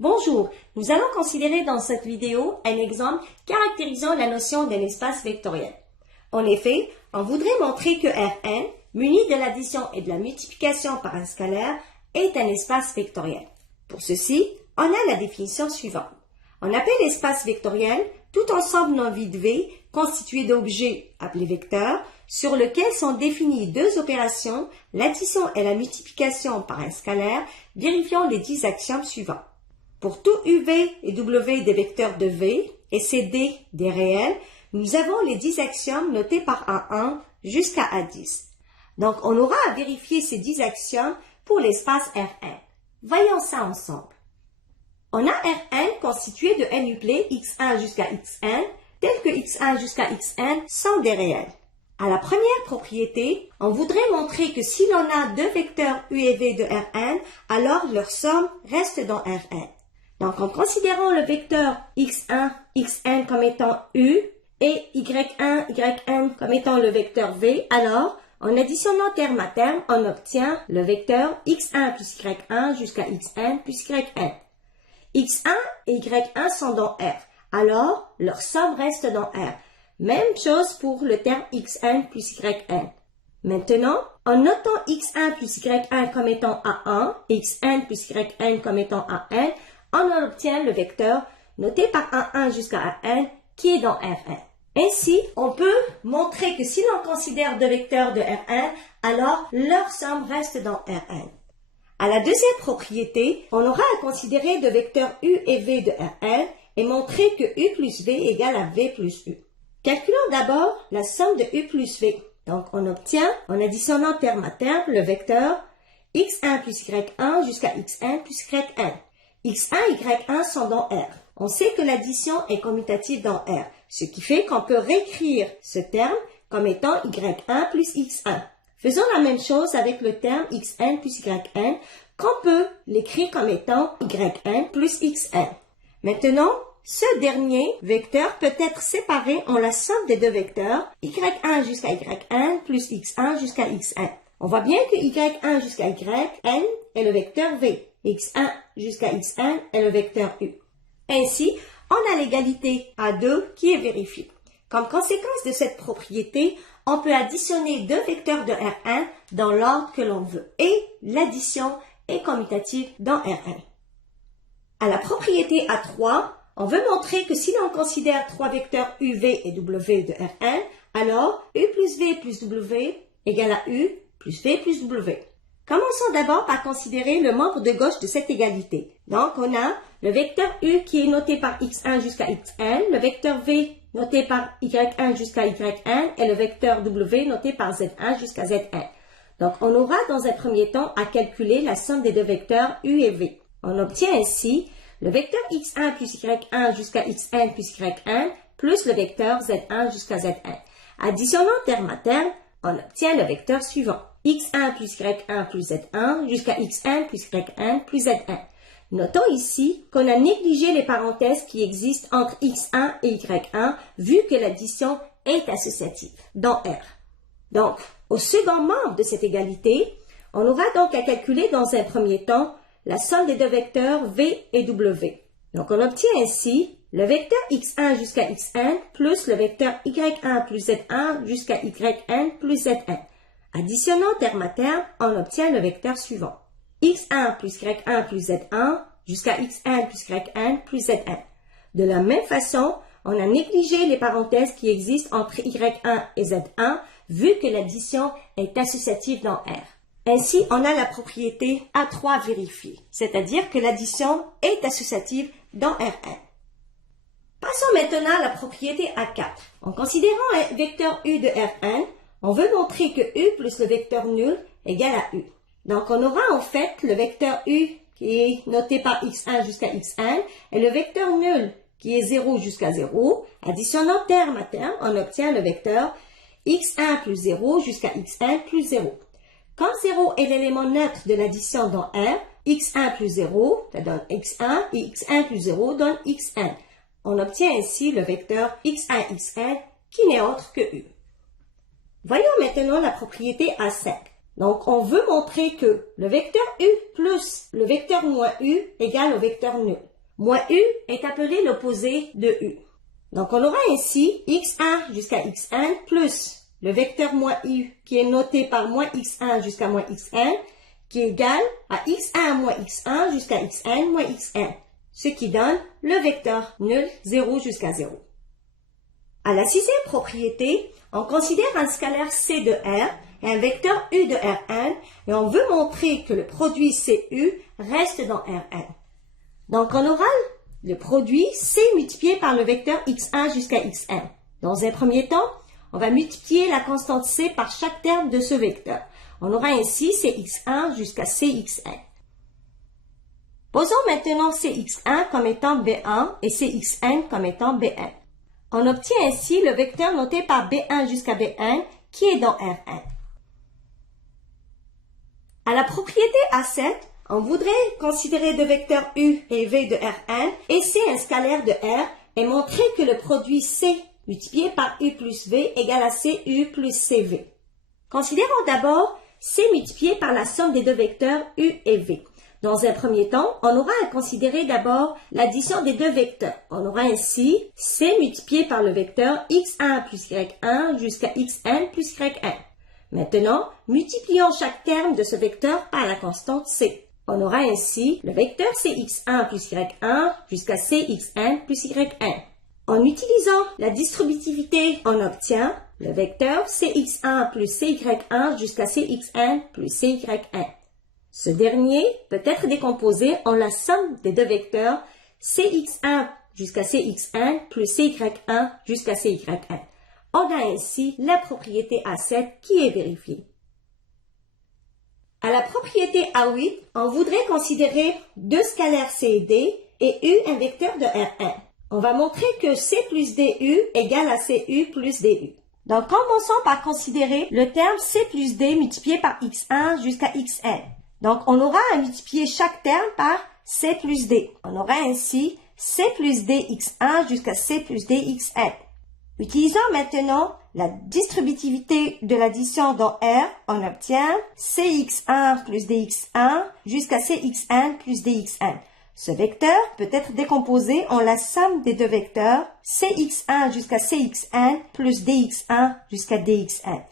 Bonjour, nous allons considérer dans cette vidéo un exemple caractérisant la notion d'un espace vectoriel. En effet, on voudrait montrer que Rn, muni de l'addition et de la multiplication par un scalaire, est un espace vectoriel. Pour ceci, on a la définition suivante. On appelle l'espace vectoriel tout ensemble non vide V constitué d'objets appelés vecteurs sur lequel sont définies deux opérations, l'addition et la multiplication par un scalaire, vérifiant les 10 axiomes suivants. Pour tout UV et W des vecteurs de V et CD des réels, nous avons les 10 axiomes notés par A1 jusqu'à A10. Donc, on aura à vérifier ces 10 axiomes pour l'espace Rn. Voyons ça ensemble. On a Rn constitué de n-uplets x1 jusqu'à xn, tels que x1 jusqu'à xn sont des réels. À la première propriété, on voudrait montrer que si l'on a deux vecteurs u et v de Rn, alors leur somme reste dans Rn. Donc, en considérant le vecteur x1, xn comme étant u et y1, yn comme étant le vecteur v, alors, en additionnant terme à terme, on obtient le vecteur x1 plus y1 jusqu'à xn plus yn. x1 et y1 sont dans R, alors leur somme reste dans R. Même chose pour le terme xn plus yn. Maintenant, en notant x1 plus y1 comme étant A1 et xn plus yn comme étant AN, on obtient le vecteur noté par A1 jusqu'à AN qui est dans Rn. Ainsi, on peut montrer que si l'on considère deux vecteurs de Rn, alors leur somme reste dans Rn. À la deuxième propriété, on aura à considérer deux vecteurs u et v de Rn et montrer que u plus v égale à v plus u. Calculons d'abord la somme de u plus v. Donc, on obtient, en additionnant terme à terme, le vecteur x1 plus y1 jusqu'à xn plus yn. x1 et y1 sont dans R. On sait que l'addition est commutative dans R, ce qui fait qu'on peut réécrire ce terme comme étant y1 plus x1. Faisons la même chose avec le terme xn plus yn, qu'on peut l'écrire comme étant yn plus xn. Maintenant, ce dernier vecteur peut être séparé en la somme des deux vecteurs y1 jusqu'à yn plus x1 jusqu'à xn. On voit bien que y1 jusqu'à yn est le vecteur v, x1 jusqu'à xn est le vecteur u. Ainsi, on a l'égalité A2 qui est vérifiée. Comme conséquence de cette propriété, on peut additionner deux vecteurs de Rn dans l'ordre que l'on veut et l'addition est commutative dans Rn. À la propriété A3, on veut montrer que si l'on considère trois vecteurs uv et w de Rn, alors u plus v plus w égale à u plus v plus w. Commençons d'abord par considérer le membre de gauche de cette égalité. Donc, on a le vecteur u qui est noté par x1 jusqu'à xn, le vecteur v noté par y1 jusqu'à yn et le vecteur w noté par z1 jusqu'à zn. Donc, on aura dans un premier temps à calculer la somme des deux vecteurs u et v. On obtient ainsi le vecteur x1 plus y1 jusqu'à xn plus yn plus le vecteur z1 jusqu'à zn. Additionnant terme à terme, on obtient le vecteur suivant. x1 plus y1 plus z1 jusqu'à xn plus yn plus zn. Notons ici qu'on a négligé les parenthèses qui existent entre x1 et y1 vu que l'addition est associative dans R. Donc, au second membre de cette égalité, on aura donc à calculer dans un premier temps la somme des deux vecteurs v et w. Donc, on obtient ainsi le vecteur x1 jusqu'à xn plus le vecteur y1 plus z1 jusqu'à yn plus zn. Additionnant terme à terme, on obtient le vecteur suivant. x1 plus y1 plus z1 jusqu'à xn plus yn plus zn. De la même façon, on a négligé les parenthèses qui existent entre y1 et z1 vu que l'addition est associative dans R. Ainsi, on a la propriété A3 vérifiée, c'est-à-dire que l'addition est associative dans Rn. Passons maintenant à la propriété A4. En considérant un vecteur u de Rn, on veut montrer que u plus le vecteur nul égale à u. Donc, on aura en fait le vecteur u qui est noté par x1 jusqu'à xn et le vecteur nul qui est 0 jusqu'à 0. Additionnant terme à terme, on obtient le vecteur x1 plus 0 jusqu'à xn plus 0. Quand 0 est l'élément neutre de l'addition dans R, x1 plus 0, ça donne x1 et x1 plus 0 donne xn. On obtient ainsi le vecteur x1 xn qui n'est autre que u. Voyons maintenant la propriété A5. Donc, on veut montrer que le vecteur u plus le vecteur moins u égale au vecteur nul. Moins U est appelé l'opposé de U. Donc, on aura ainsi x1 jusqu'à xn plus le vecteur moins U qui est noté par moins x1 jusqu'à moins xn qui est égal à x1 moins x1 jusqu'à xn moins xn, ce qui donne le vecteur nul 0 jusqu'à 0. À la sixième propriété, on considère un scalaire C de R et un vecteur U de Rn et on veut montrer que le produit CU reste dans Rn. Donc, on aura le produit C multiplié par le vecteur x1 jusqu'à xn. Dans un premier temps, on va multiplier la constante C par chaque terme de ce vecteur. On aura ainsi Cx1 jusqu'à Cxn. Posons maintenant Cx1 comme étant B1 et Cxn comme étant Bn. On obtient ainsi le vecteur noté par B1 jusqu'à Bn qui est dans Rn. À la propriété A7, on voudrait considérer deux vecteurs U et V de Rn et C un scalaire de R et montrer que le produit C multiplié par U plus V égale à CU plus CV. Considérons d'abord C multiplié par la somme des deux vecteurs U et V. Dans un premier temps, on aura à considérer d'abord l'addition des deux vecteurs. On aura ainsi C multiplié par le vecteur x1 plus y1 jusqu'à xn plus yn. Maintenant, multiplions chaque terme de ce vecteur par la constante C. On aura ainsi le vecteur cx1 plus y1 jusqu'à cxn plus yn. En utilisant la distributivité, on obtient le vecteur cx1 plus cy1 jusqu'à cxn plus cyn. Ce dernier peut être décomposé en la somme des deux vecteurs cx1 jusqu'à cxn plus cy1 jusqu'à cyn. On a ainsi la propriété A7 qui est vérifiée. À la propriété A8, on voudrait considérer deux scalaires C et D et U un vecteur de Rn. On va montrer que C plus DU égale à CU plus DU. Donc, commençons par considérer le terme C plus D multiplié par x1 jusqu'à xn. Donc, on aura à multiplier chaque terme par C plus D. On aura ainsi C plus D x1 jusqu'à C plus D xn. Utilisons maintenant la distributivité de l'addition dans R, on obtient Cx1 plus Dx1 jusqu'à Cxn plus Dxn. Ce vecteur peut être décomposé en la somme des deux vecteurs Cx1 jusqu'à Cxn plus Dx1 jusqu'à Dxn.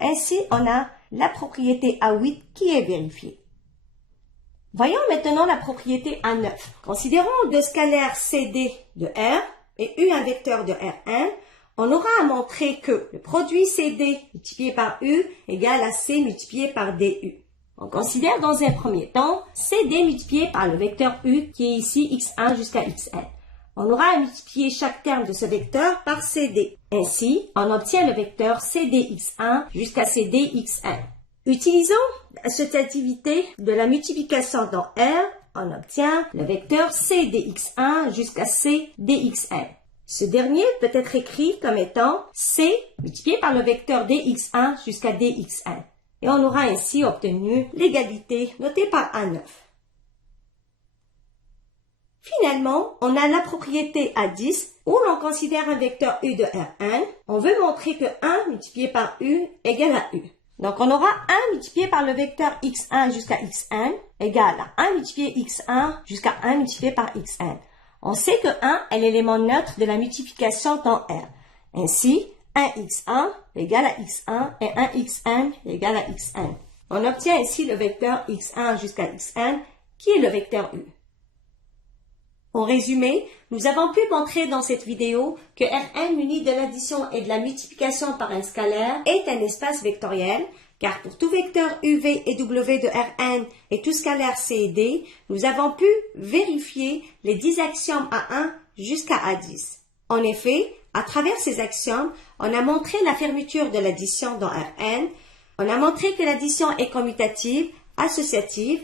Ainsi, on a la propriété A8 qui est vérifiée. Voyons maintenant la propriété A9. Considérons deux scalaires CD de R et U un vecteur de Rn. On aura à montrer que le produit CD multiplié par U égale à C multiplié par DU. On considère dans un premier temps CD multiplié par le vecteur U qui est ici x1 jusqu'à xn. On aura à multiplier chaque terme de ce vecteur par CD. Ainsi, on obtient le vecteur CDx1 jusqu'à CDxn. Utilisons l'associativité de la multiplication dans R, on obtient le vecteur CDx1 jusqu'à CDxn. Ce dernier peut être écrit comme étant C multiplié par le vecteur dx1 jusqu'à dxn. Et on aura ainsi obtenu l'égalité notée par A9. Finalement, on a la propriété A10 où l'on considère un vecteur U de Rn. On veut montrer que 1 multiplié par U égale à U. Donc on aura 1 multiplié par le vecteur x1 jusqu'à xn égale à 1 multiplié x1 jusqu'à 1 multiplié par xn. On sait que 1 est l'élément neutre de la multiplication dans R. Ainsi, 1x1 égale à x1 et 1xn égale à xn. On obtient ici le vecteur x1 jusqu'à xn qui est le vecteur U. En résumé, nous avons pu montrer dans cette vidéo que Rn muni de l'addition et de la multiplication par un scalaire est un espace vectoriel, car pour tout vecteur UV et W de Rn et tout scalaire C et D, nous avons pu vérifier les 10 axiomes A1 jusqu'à A10. En effet, à travers ces axiomes, on a montré la fermeture de l'addition dans Rn, on a montré que l'addition est commutative, associative.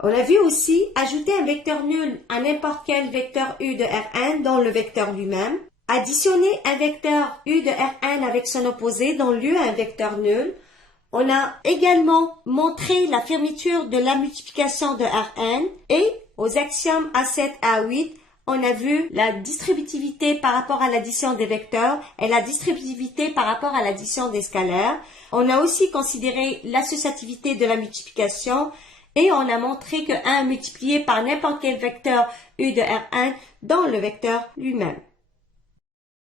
On a vu aussi ajouter un vecteur nul à n'importe quel vecteur U de Rn dans le vecteur lui-même, additionner un vecteur U de Rn avec son opposé dans lieu à un vecteur nul. On a également montré la fermeture de la multiplication de Rn et aux axiomes A7 à A8, on a vu la distributivité par rapport à l'addition des vecteurs et la distributivité par rapport à l'addition des scalaires. On a aussi considéré l'associativité de la multiplication et on a montré que 1 multiplié par n'importe quel vecteur U de Rn dans le vecteur lui-même.